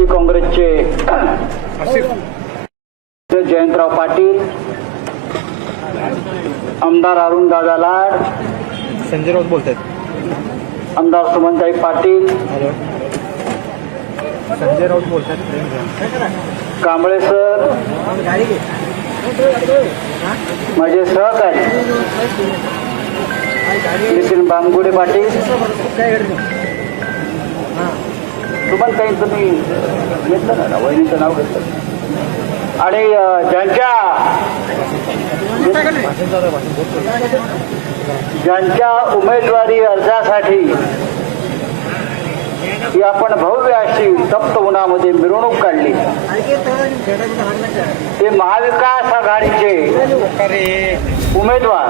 राष्ट्रवादी काँग्रेसचे जयंतराव पाटील आमदार अरुण दादा लाड संजय राऊत बोलतात आमदार सुमनताई पाटील संजय राऊत बोलतात कांबळे सर माझे सहकारी नितीन बामगुडे पाटील. सुमनताई तुम्ही घेतलं ना वहिनीचं नाव घेतलं. आणि ज्यांच्या ज्यांच्या उमेदवारी अर्जासाठी ही आपण भव्य अशी तप्त उन्हामध्ये मिरवणूक काढली. ते महाविकास आघाडीचे उमेदवार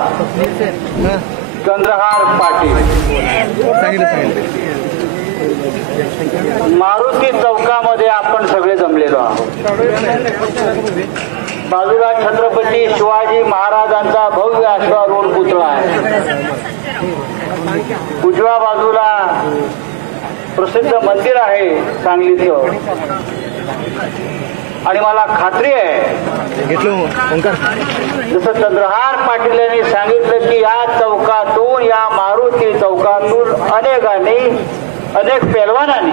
चंद्रहार पाटील. मारुती चौकामध्ये आपण सगळे जमलेलो आहोत. बाजूला छत्रपती शिवाजी महाराजांचा भव्य अश्वारूढ पुतळा आहे. उजव्या बाजूला प्रसिद्ध मंदिर आहे सांगलीचं. आणि मला खात्री आहे जसं चंद्रहार पाटील यांनी सांगितलं की या चौकातून या मारुती चौकातून अनेकांनी अनेक पेलवानांनी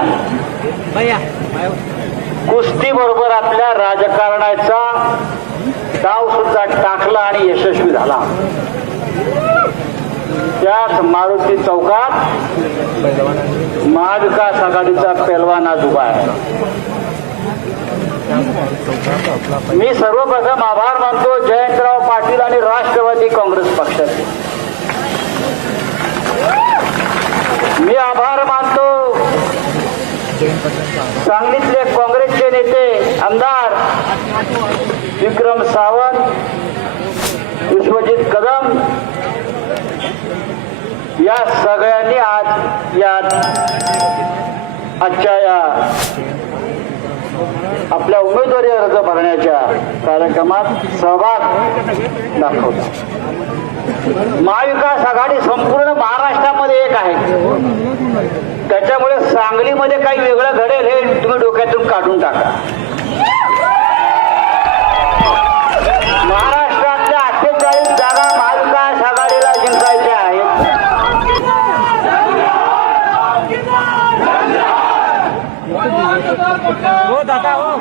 कुस्ती बरोबर आपल्या राजकारणाचा डाव सुद्धा टाकला आणि यशस्वी झाला. त्याच मारुती चौकात महाविकास आघाडीचा पेलवान आज उभा आहे. मी सर्वप्रथम आभार मानतो जयंतराव पाटील आणि राष्ट्रवादी काँग्रेस पक्षाचे. मी आभार मानतो सांगलीतले काँग्रेसचे नेते आमदार विक्रम सावंत विश्वजित कदम या सगळ्यांनी आज या आजच्या या आपल्या उमेदवारी अर्ज भरण्याच्या कार्यक्रमात सहभाग दाखवला. महाविकास आघाडी संपूर्ण महाराष्ट्रामध्ये एक आहे. त्याच्यामुळे सांगलीमध्ये काही वेगळं घडेल हे तुम्ही डोक्यातून काढून टाका महाराष्ट्रातल्या अठ्ठेचाळीस जागा महाविकास आघाडीला जिंकायच्या आहेत हो दादा हो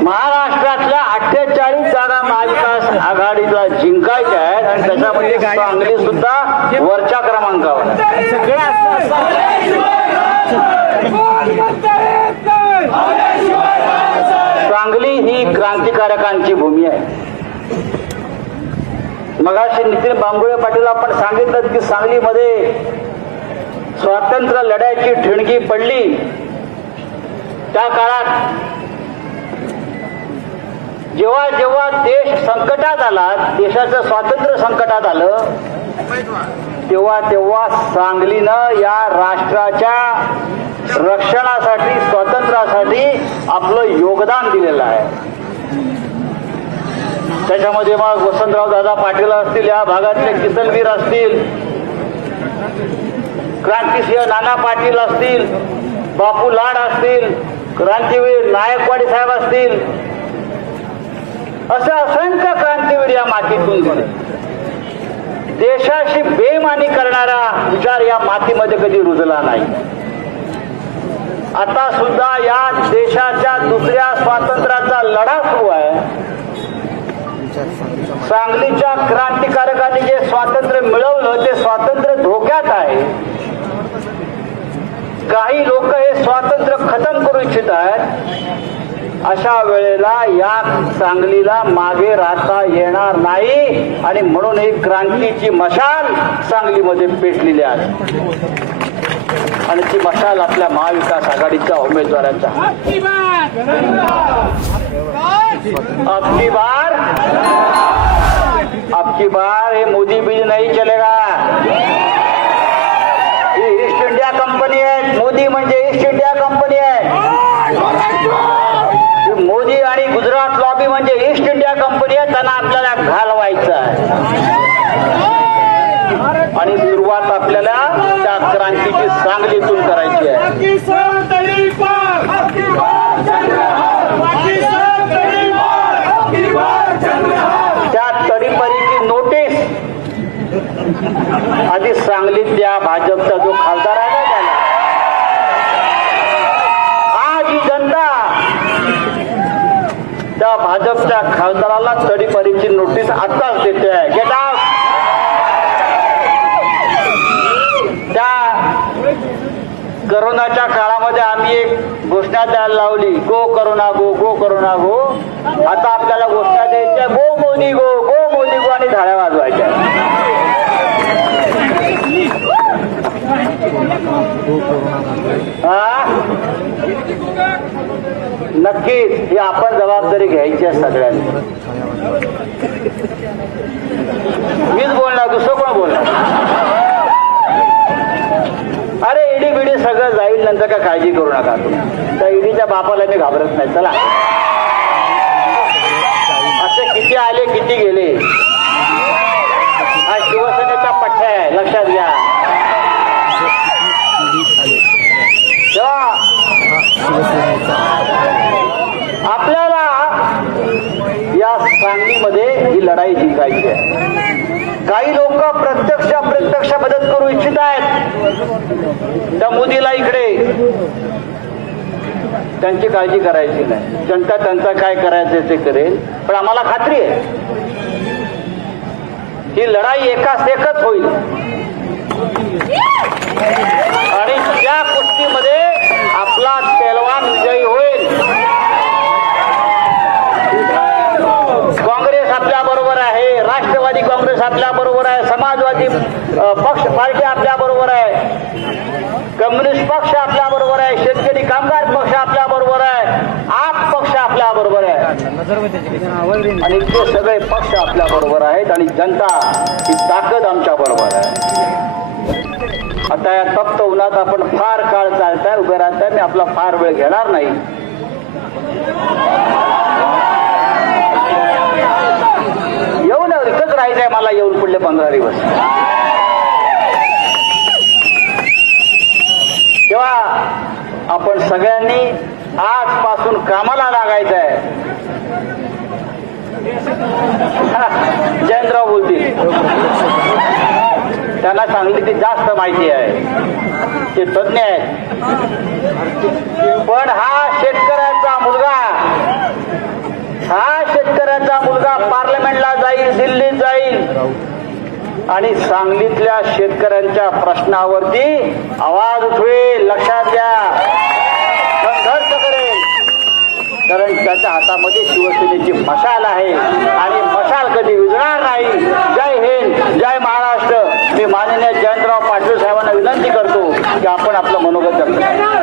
महाराष्ट्रातल्या अठ्ठेचाळीस जागा महाविकास आघाडीला जिंकायच्या आहेत आणि त्याच्यामध्ये सांगली सुद्धा वरच्या क्रमांकावर. आहे. सांगली ही क्रांतिकारकांची भूमी आहे. मगाशी नितीन बांबुळे पाटील आपण सांगितलं की सांगलीमध्ये स्वातंत्र्य लढ्याची ठिणगी पडली. त्या काळात जेव्हा जेव्हा देश संकटात आला देशाचं स्वातंत्र्य संकटात आलं तेव्हा तेव्हा सांगलीनं या राष्ट्राच्या रक्षणासाठी स्वातंत्र्यासाठी आपलं योगदान दिलेलं आहे. त्याच्यामध्ये मग वसंतराव दादा पाटील असतील या भागातले किसनवीर असतील क्रांतिसिंह नाना पाटील असतील बापू लाड असतील क्रांतीवीर नायकवाडी साहेब असतील असं असंख्य क्रांतीवीर या मातीतून गेले देशाशी बेमानी करणारा विचार या मातीमध्ये कधी रुजला नाही. आता सुद्धा या देशाच्या दुसऱ्या स्वातंत्र्याचा लढा सुरू आहे. सांगलीच्या क्रांतिकारकांनी जे स्वातंत्र्य मिळवलं ते स्वातंत्र्य धोक्यात आहे. काही लोक हे स्वातंत्र्य खतम करू इच्छित आहेत. अशा वेळेला या सांगलीला मागे राहता येणार नाही आणि म्हणून ही क्रांतीची मशाल सांगलीमध्ये पेटलेली आहे. आणि ती मशाल आपल्या महाविकास आघाडीच्या उमेदवारांच्या अबकी बार अबकी बार हे मोदी बीज नहीं चलेगा. आणि सुरुवात आपल्याला त्या क्रांतीची सांगलीतून करायची आहे. त्या तडीपरीची नोटीस आधी सांगलीतल्या भाजपचा जो करोनाच्या काळामध्ये आम्ही एक घोषणा द्यायला लावली go corona go go corona go. आता आपल्याला घोषणा द्यायच्या गो मोदी गो गो मोदी गो आणि झाड्या वाजवायच्या हा? नक्कीच ही आपण जबाबदारी घ्यायची आहे सगळ्यांनी. मीच बोलणार दुसरं कोण बोलणार? जाईल काय काळजी करू नका तुम्ही. त्या ईडीच्या बापाला मी घाबरत नाही. चला. असे किती आले किती गेले? हा शिवसेनेचा पठ्ठा आहे. लक्षात घ्या तेव्हा आपल्याला या सांगलीमध्ये ही लढाई जिंकायची आहे काही लोक प्रत्यक्ष मदत करू इच्छित आहेत. त्या मोदीला इकडे. त्यांची काळजी करायची नाही. जनता त्यांचा काय करायचं ते करेल. पण आम्हाला खात्री आहे. ही लढाई एकाच एकच होईल आणि त्या कुस्तीमध्ये आपला पेलवान विजयी होईल काँग्रेस आपल्या बरोबर आहे राष्ट्रवादी काँग्रेस आपल्या बरोबर आहे समाजवादी अ, पक्ष पार्टी आपल्या बरोबर आहे कम्युनिस्ट पक्ष आपल्या बरोबर आहे शेतकरी कामगार पक्ष आपल्या बरोबर आहे आप पक्ष आपल्या बरोबर आहे. आणि ते सगळे पक्ष आपल्या बरोबर आहेत आणि जनता ही ताकद आमच्या बरोबर आहे. आता या तप्त उन्हात आपण फार काळ चालताय उभे राहताय मी आपला फार वेळ घेणार नाही. येऊन इथंच राहायचंय मला येऊन पुढले पंधरा दिवस तेव्हा आपण सगळ्यांनी आजपासून कामाला लागायचं आहे जयंतराव बोलतील. त्यांना सांगली ती जास्त माहिती आहे. ते तज्ञ आहेत. पण हा शेतकऱ्याचा मुलगा हा शेतकऱ्याचा मुलगा पार्लमेंटला जाईल दिल्लीत जाईल. आणि सांगलीतल्या शेतकऱ्यांच्या प्रश्नावरती आवाज उठवेल लक्षात घ्या संघर्ष करेल कारण हातामध्ये शिवसेनेची मशाल आहे. आणि मशाल कधी विजणार नाही? जय हिंद जय